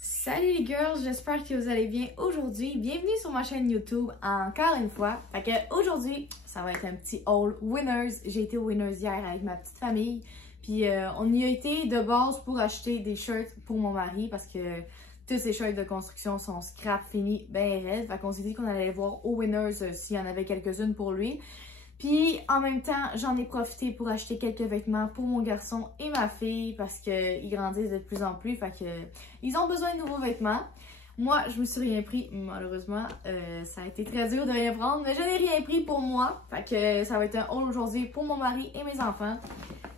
Salut les girls, j'espère que vous allez bien aujourd'hui. Bienvenue sur ma chaîne YouTube encore une fois. Fait que aujourd'hui, ça va être un petit haul Winners. J'ai été au Winners hier avec ma petite famille. Puis on y a été de base pour acheter des shirts pour mon mari parce que tous ces shirts de construction sont scrap finis, ben raides. Fait qu'on s'est dit qu'on allait voir au Winners s'il y en avait quelques-unes pour lui. Puis en même temps, j'en ai profité pour acheter quelques vêtements pour mon garçon et ma fille parce qu'ils grandissent de plus en plus. Fait que ils ont besoin de nouveaux vêtements. Moi, je me suis rien pris, malheureusement. Ça a été très dur de rien prendre, mais je n'ai rien pris pour moi. Fait que ça va être un haul aujourd'hui pour mon mari et mes enfants.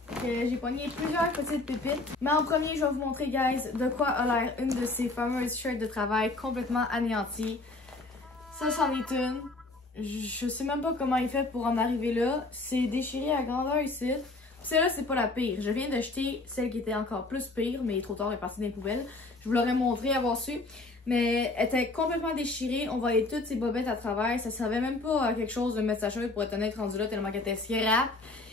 Fait que j'ai pogné plusieurs petites pépites. Mais en premier, je vais vous montrer, guys, de quoi a l'air une de ces fameuses shirts de travail complètement anéanties. Ça, c'en est une. Je sais même pas comment il fait pour en arriver là. C'est déchiré à grandeur ici. Celle-là, c'est pas la pire. Je viens d'acheter celle qui était encore plus pire, mais trop tard, elle est partie dans les poubelles. Je vous l'aurais montré, avoir su. Mais elle était complètement déchirée. On voyait toutes ces bobettes à travers. Ça servait même pas à quelque chose de mettre sa shirt pour être honnête rendu là tellement qu'elle était scrap.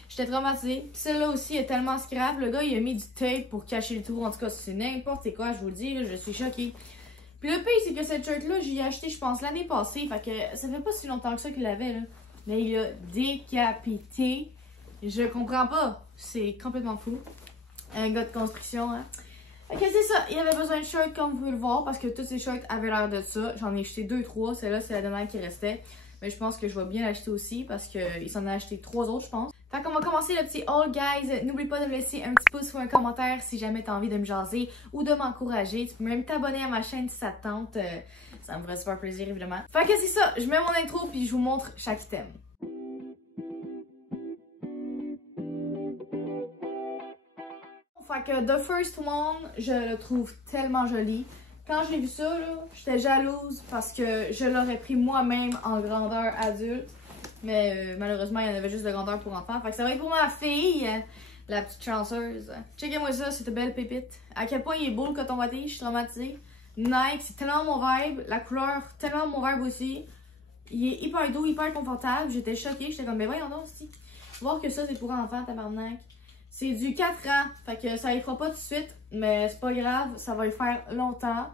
J'étais traumatisée. Celle-là aussi est tellement scrap. Le gars, il a mis du tape pour cacher le trou. En tout cas, c'est n'importe quoi, je vous le dis. Là, je suis choquée. Puis le pire, c'est que cette shirt-là, j'y ai acheté, je pense, l'année passée. Fait que ça fait pas si longtemps que ça qu'il l'avait, là. Mais il a décapité. Je comprends pas. C'est complètement fou. Un gars de construction, hein. Fait que c'est ça. Il avait besoin de shirts, comme vous pouvez le voir, parce que tous ces shirts avaient l'air de ça. J'en ai acheté 2-3. Celle-là, c'est la dernière qui restait. Mais je pense que je vais bien l'acheter aussi, parce qu'il s'en a acheté 3 autres, je pense. Fait qu'on va commencer le petit haul, guys. N'oublie pas de me laisser un petit pouce ou un commentaire si jamais t'as envie de me jaser ou de m'encourager. Tu peux même t'abonner à ma chaîne si ça te tente. Ça me ferait super plaisir, évidemment. Fait que c'est ça. Je mets mon intro puis je vous montre chaque item. Fait que The First One, je le trouve tellement joli. Quand j'ai vu ça, j'étais jalouse parce que je l'aurais pris moi-même en grandeur adulte. Mais malheureusement, il y en avait juste de grandeur pour enfants. Fait que ça va être pour ma fille, la petite chanceuse. Checkez-moi ça, c'est une belle pépite. À quel point il est beau le coton watté, je suis traumatisée. Nike, c'est tellement mon vibe. La couleur, tellement mon vibe aussi. Il est hyper doux, hyper confortable. J'étais choquée, j'étais comme, mais voyons donc, si. Voir que ça, c'est pour enfants, tabarnak. C'est du 4 ans, fait que ça y fera pas tout de suite. Mais c'est pas grave, ça va y faire longtemps.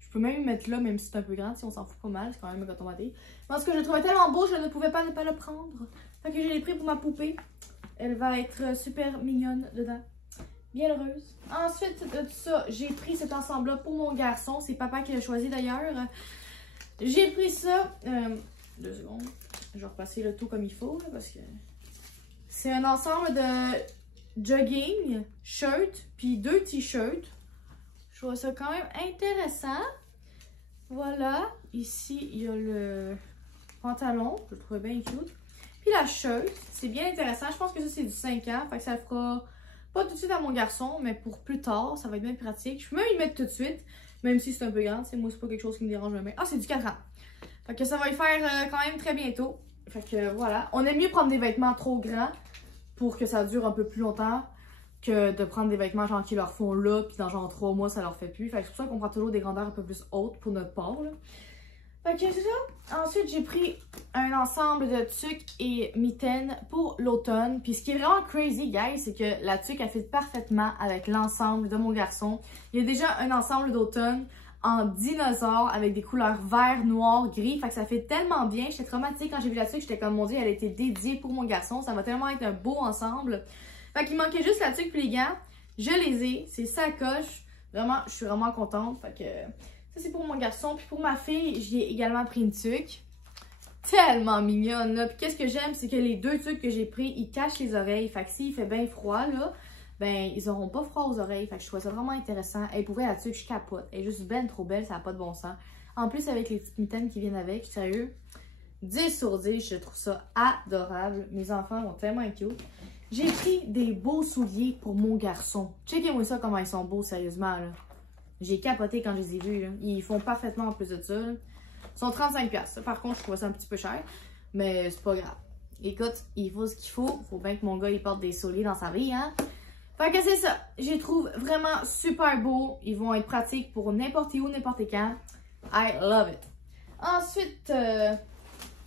Je peux même le mettre là, même si c'est un peu grand, si on s'en fout pas mal, c'est quand même un coton watté. Parce que je le trouvais tellement beau, je ne pouvais pas ne pas le prendre. Fait que je l'ai pris pour ma poupée. Elle va être super mignonne dedans. Bien heureuse. Ensuite de tout ça, j'ai pris cet ensemble-là pour mon garçon. C'est papa qui l'a choisi d'ailleurs. J'ai pris ça. 2 secondes. Je vais repasser le tout comme il faut, là, parce que c'est un ensemble de jogging, shirt, puis 2 t-shirts. Je trouve ça quand même intéressant. Voilà, ici il y a le pantalon, je le trouvais bien cute. Puis la shirt, c'est bien intéressant. Je pense que ça c'est du 5 ans, fait que ça le fera pas tout de suite à mon garçon, mais pour plus tard, ça va être bien pratique. Je peux même y mettre tout de suite, même si c'est un peu grand. Moi, c'est pas quelque chose qui me dérange même. Ah, c'est du 4 ans. Fait que ça va y faire quand même très bientôt. Fait que voilà, on aime mieux prendre des vêtements trop grands pour que ça dure un peu plus longtemps que de prendre des vêtements genre qui leur font là, puis dans genre 3 mois, ça leur fait plus. Fait que c'est pour ça qu'on prend toujours des grandeurs un peu plus hautes pour notre part, là. Fait que c'est ça. Ensuite, j'ai pris un ensemble de tuques et mitaines pour l'automne. Puis ce qui est vraiment crazy, guys, c'est que la tuque, elle fit parfaitement avec l'ensemble de mon garçon. Il y a déjà un ensemble d'automne en dinosaure avec des couleurs vert, noir, gris. Fait que ça fait tellement bien. J'étais traumatisée quand j'ai vu la tuque. J'étais comme, mon Dieu, elle a été dédiée pour mon garçon. Ça va tellement être un beau ensemble. Fait qu'il manquait juste la tuque puis les gants. Je les ai. C'est sacoche. Vraiment, je suis vraiment contente. Fait que ça, c'est pour mon garçon. Puis pour ma fille, j'ai également pris une tuque. Tellement mignonne, là. Puis qu'est-ce que j'aime, c'est que les 2 tuques que j'ai pris, ils cachent les oreilles. Fait que s'il fait bien froid, là, ben, ils auront pas froid aux oreilles. Fait que je trouve ça vraiment intéressant. Et pour vrai, la tuque, je capote. Elle est juste ben trop belle, ça n'a pas de bon sens. En plus, avec les petites mitaines qui viennent avec, sérieux, 10 sur 10, je trouve ça adorable. Mes enfants vont tellement être cute. J'ai pris des beaux souliers pour mon garçon. Checkez-moi ça, comment ils sont beaux, sérieusement, là. J'ai capoté quand je les ai vus, là. Ils font parfaitement en plus de ça, là. Ils sont 35$. Par contre, je trouve ça un petit peu cher, mais c'est pas grave. Écoute, il faut ce qu'il faut. Faut bien que mon gars, il porte des souliers dans sa vie, hein. Fait que c'est ça. Je les trouve vraiment super beaux. Ils vont être pratiques pour n'importe où, n'importe quand. I love it. Ensuite,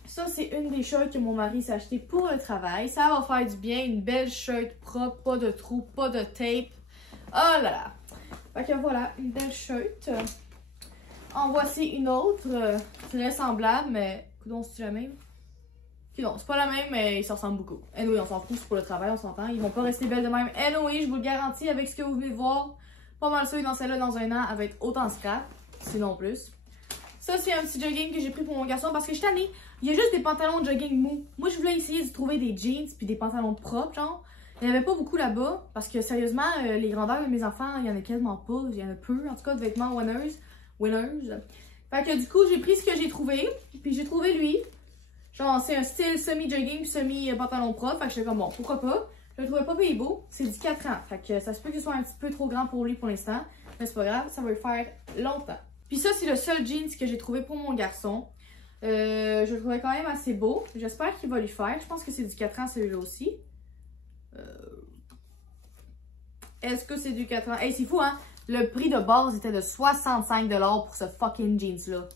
ça, c'est une des shirts que mon mari s'est acheté pour le travail. Ça va faire du bien. Une belle shirt propre, pas de trous, pas de tape. Oh là là. Fait que voilà, une belle shirt. En voici une autre, très semblable, mais coudonc, c'est la même. Non, c'est pas la même, mais ils se ressemblent beaucoup. Anyway, on s'en fout, c'est pour le travail, on s'entend. Ils vont pas rester belles de même. Anyway, je vous le garantis, avec ce que vous venez de voir, pas mal sûr, dans celle-là, dans un an, elle va être autant scrap, sinon plus. Ça, c'est un petit jogging que j'ai pris pour mon garçon parce que je suis tannée. Il y a juste des pantalons de jogging mous. Moi, je voulais essayer de trouver des jeans puis des pantalons propres, genre. Il n'y en avait pas beaucoup là-bas parce que, sérieusement, les grandeurs de mes enfants, il y en a quasiment pas. Il y en a peu, en tout cas, de vêtements winners. Fait que, du coup, j'ai pris ce que j'ai trouvé. Puis j'ai trouvé lui. Genre, c'est un style semi-jogging puis semi-pantalon propre. Fait que j'étais comme, bon, pourquoi pas. Je le trouvais pas payé beau. C'est du 4 ans. Fait que ça se peut que ce soit un petit peu trop grand pour lui pour l'instant. Mais c'est pas grave, ça va le faire longtemps. Puis ça, c'est le seul jeans que j'ai trouvé pour mon garçon. Je le trouvais quand même assez beau. J'espère qu'il va lui faire. Je pense que c'est du 4 ans celui-là aussi. Est-ce que c'est du 4 ans? Hey, c'est fou, hein? Le prix de base était de 65$ pour ce fucking jeans-là.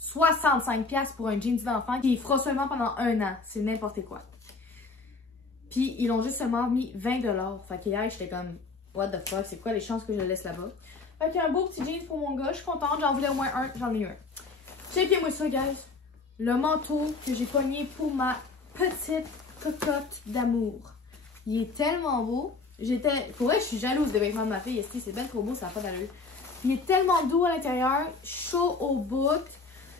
65$ pour un jeans d'enfant qui fera seulement pendant 1 an. C'est n'importe quoi. Puis, ils l'ont juste seulement mis 20$. Fait qu'hier, j'étais comme, what the fuck, c'est quoi les chances que je le laisse là-bas? Fait qu'il y a un beau petit jeans pour mon gars. Je suis contente, j'en voulais au moins un, j'en ai eu un. Checkez-moi ça, guys. Le manteau que j'ai pogné pour ma petite cocotte d'amour. Il est tellement beau. Pour vrai, je suis jalouse des vêtements de ma fille. C'est bien trop beau, ça n'a pas d'allure. Il est tellement doux à l'intérieur, chaud au bout.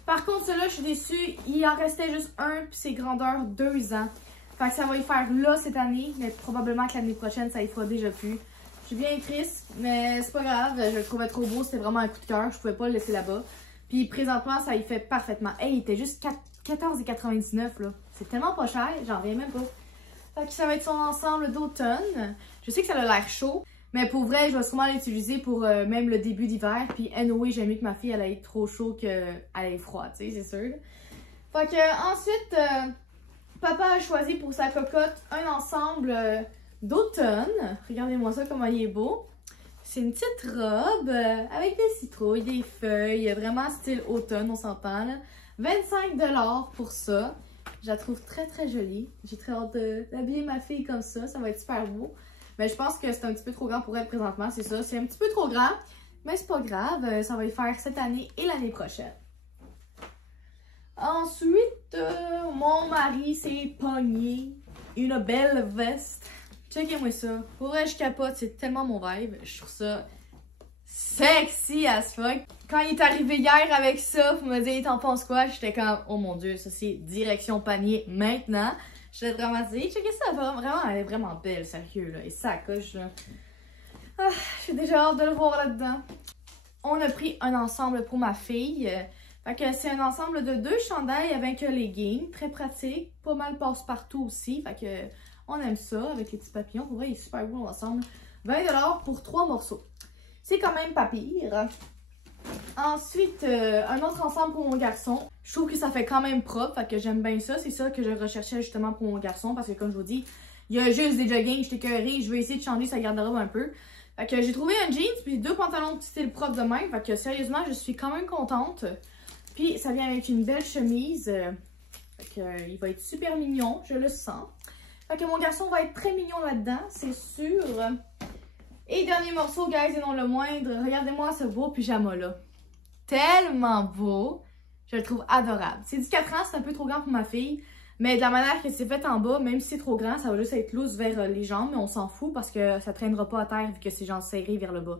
Par contre, celui-là, je suis déçue. Il en restait juste un, puis c'est grandeur 2 ans. Fait que ça va y faire là cette année, mais probablement que l'année prochaine, ça y fera déjà plus. Je suis bien triste, mais c'est pas grave. Je le trouvais trop beau, c'était vraiment un coup de cœur. Je pouvais pas le laisser là-bas. Puis présentement, ça y fait parfaitement. Hey, il était juste 14,99 là. C'est tellement pas cher, j'en reviens même pas. Fait que ça va être son ensemble d'automne. Je sais que ça a l'air chaud, mais pour vrai, je vais sûrement l'utiliser pour même le début d'hiver. Puis anyway, j'aime mieux que ma fille, elle ait trop chaud qu'elle ait froid, tu sais, c'est sûr. Fait que ensuite, papa a choisi pour sa cocotte un ensemble d'automne. Regardez-moi ça, comment il est beau. C'est une petite robe avec des citrouilles, des feuilles, vraiment style automne, on s'entend là. 25$ pour ça. Je la trouve très très jolie. J'ai très hâte d'habiller ma fille comme ça. Ça va être super beau. Mais je pense que c'est un petit peu trop grand pour elle présentement, c'est ça. C'est un petit peu trop grand, mais c'est pas grave. Ça va le faire cette année et l'année prochaine. Ensuite, mon mari s'est pogné une belle veste. Checkez-moi ça. Pour vrai, je capote. C'est tellement mon vibe. Je trouve ça sexy as fuck. Quand il est arrivé hier avec ça, pour me dire, t'en penses quoi? J'étais comme, oh mon dieu, ça c'est direction panier maintenant. J'étais dramatisée. Checkez ça, vraiment, elle est vraiment belle, sérieux, là. Et ça coche, là. Ah, j'ai déjà hâte de le voir là-dedans. On a pris un ensemble pour ma fille. Fait que c'est un ensemble de 2 chandails avec les leggings. Très pratique. Pas mal passe-partout aussi. Fait que on aime ça avec les petits papillons. Pour vrai, il est super beau l'ensemble. 20$ pour 3 morceaux. C'est quand même pas pire. Ensuite, un autre ensemble pour mon garçon. Je trouve que ça fait quand même propre, fait que j'aime bien ça. C'est ça que je recherchais justement pour mon garçon, parce que comme je vous dis, il y a juste des joggings, j'étais écœurée, je vais essayer de changer sa garde-robe un peu. Fait que j'ai trouvé un jeans, puis 2 pantalons de style propre de même, fait que sérieusement, je suis quand même contente. Puis ça vient avec une belle chemise, fait que il va être super mignon, je le sens. Fait que mon garçon va être très mignon là-dedans, c'est sûr. Et dernier morceau, guys, et non le moindre, regardez-moi ce beau pyjama-là. Tellement beau. Je le trouve adorable. C'est du 4 ans, c'est un peu trop grand pour ma fille. Mais de la manière que c'est fait en bas, même si c'est trop grand, ça va juste être loose vers les jambes. Mais on s'en fout parce que ça traînera pas à terre vu que c'est genre serré vers le bas.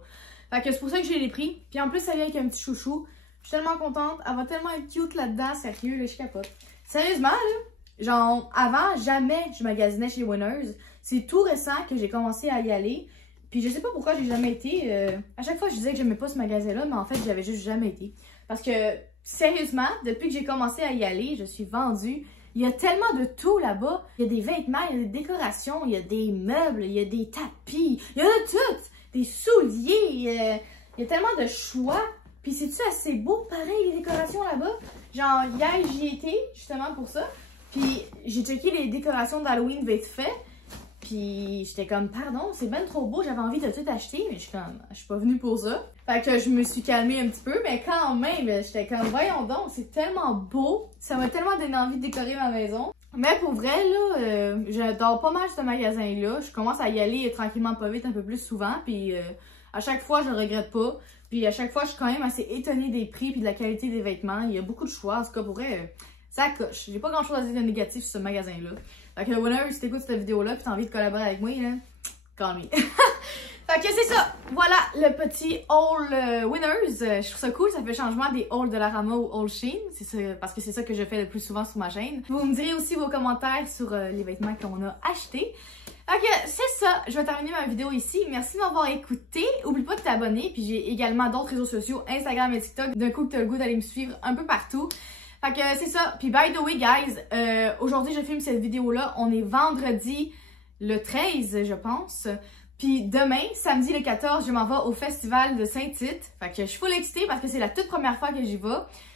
Fait que c'est pour ça que j'ai les pris. Puis en plus, ça vient avec un petit chouchou. Je suis tellement contente. Elle va tellement être cute là-dedans. Sérieux, là, je capote. Sérieusement, là, genre, avant, jamais je magasinais chez Winners. C'est tout récent que j'ai commencé à y aller. Puis je sais pas pourquoi j'ai jamais été. À chaque fois, je disais que j'aimais pas ce magasin-là, mais en fait, j'avais juste jamais été. Parce que, sérieusement, depuis que j'ai commencé à y aller, je suis vendue. Il y a tellement de tout là-bas. Il y a des vêtements, il y a des décorations, il y a des meubles, il y a des tapis, il y a de tout. Des souliers, il y a tellement de choix. Puis c'est-tu assez beau, pareil, les décorations là-bas? Genre, hier, j'y étais, justement pour ça. Puis j'ai checké les décorations d'Halloween vite fait. Puis j'étais comme, pardon, c'est ben trop beau, j'avais envie de tout acheter, mais je suis pas venue pour ça. Fait que je me suis calmée un petit peu, mais quand même, j'étais comme, voyons donc, c'est tellement beau. Ça m'a tellement donné envie de décorer ma maison. Mais pour vrai, là, j'adore pas mal ce magasin-là. Je commence à y aller tranquillement pas vite un peu plus souvent, puis À chaque fois, je le regrette pas. Puis à chaque fois, je suis quand même assez étonnée des prix puis de la qualité des vêtements. Il y a beaucoup de choix. En tout cas, pour vrai, ça coche. J'ai pas grand chose à dire de négatif sur ce magasin-là. Fait que Winner, si t'écoutes cette vidéo-là puis t'as envie de collaborer avec moi, là, call me. Fait que c'est ça. Voilà le petit haul Winners. Je trouve ça cool. Ça fait changement des hauls de la Rama ou haul Shein. C'est ça, parce que c'est ça que je fais le plus souvent sur ma chaîne. Vous me direz aussi vos commentaires sur les vêtements qu'on a achetés. Fait que c'est ça. Je vais terminer ma vidéo ici. Merci de m'avoir écouté. Oublie pas de t'abonner. Puis j'ai également d'autres réseaux sociaux, Instagram et TikTok. D'un coup que t'as le goût d'aller me suivre un peu partout. Fait que c'est ça. Puis by the way, guys, aujourd'hui je filme cette vidéo-là. On est vendredi le 13, je pense. Puis demain, samedi le 14, je m'en vais au festival de Saint-Tite. Fait que je suis full excitée parce que c'est la toute première fois que j'y vais.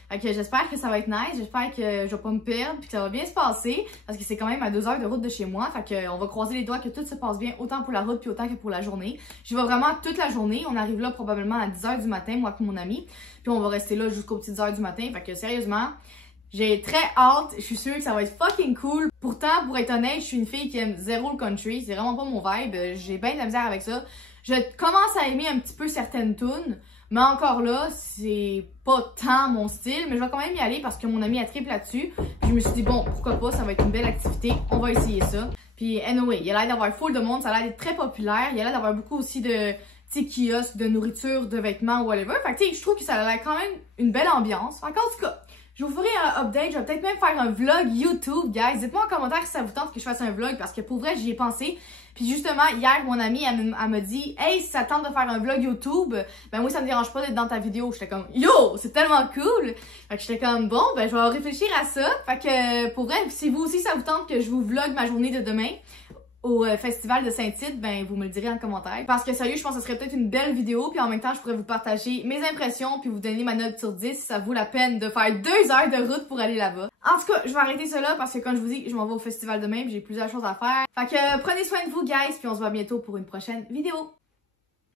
Fait que j'espère que ça va être nice, j'espère que je vais pas me perdre puis que ça va bien se passer parce que c'est quand même à 2 heures de route de chez moi. Fait que on va croiser les doigts que tout se passe bien autant pour la route puis autant que pour la journée. J'y vais vraiment toute la journée. On arrive là probablement à 10 h du matin, moi et mon ami. Puis on va rester là jusqu'aux petites heures du matin. Fait que sérieusement, j'ai très hâte, je suis sûre que ça va être fucking cool. Pourtant, pour être honnête, je suis une fille qui aime zéro le country, c'est vraiment pas mon vibe, j'ai bien de la misère avec ça. Je commence à aimer un petit peu certaines tunes, mais encore là, c'est pas tant mon style, mais je vais quand même y aller parce que mon ami a trippé là-dessus. Puis je me suis dit, bon, pourquoi pas, ça va être une belle activité, on va essayer ça. Puis anyway, il y a l'air d'avoir full de monde, ça a l'air d'être très populaire, il y a l'air d'avoir beaucoup aussi de petits kiosques de nourriture, de vêtements, whatever. Fait que tu sais, je trouve que ça a l'air quand même une belle ambiance. En tout cas, je vous ferai un update, je vais peut-être même faire un vlog YouTube, guys. Dites-moi en commentaire si ça vous tente que je fasse un vlog, parce que pour vrai, j'y ai pensé. Puis justement, hier, mon amie, elle m'a dit « Hey, si ça tente de faire un vlog YouTube, ben moi, ça me dérange pas d'être dans ta vidéo. » J'étais comme « Yo, c'est tellement cool! » Fait que j'étais comme « Bon, ben je vais réfléchir à ça. » Fait que pour vrai, si vous aussi, ça vous tente que je vous vlog ma journée de demain au festival de Saint-Tite, ben vous me le direz en commentaire. Parce que sérieux, je pense que ce serait peut-être une belle vidéo, puis en même temps, je pourrais vous partager mes impressions, puis vous donner ma note sur 10 si ça vaut la peine de faire 2 heures de route pour aller là-bas. En tout cas, je vais arrêter cela parce que comme je vous dis, je m'en vais au festival demain, puis j'ai plusieurs choses à faire. Fait que prenez soin de vous, guys, puis on se voit bientôt pour une prochaine vidéo.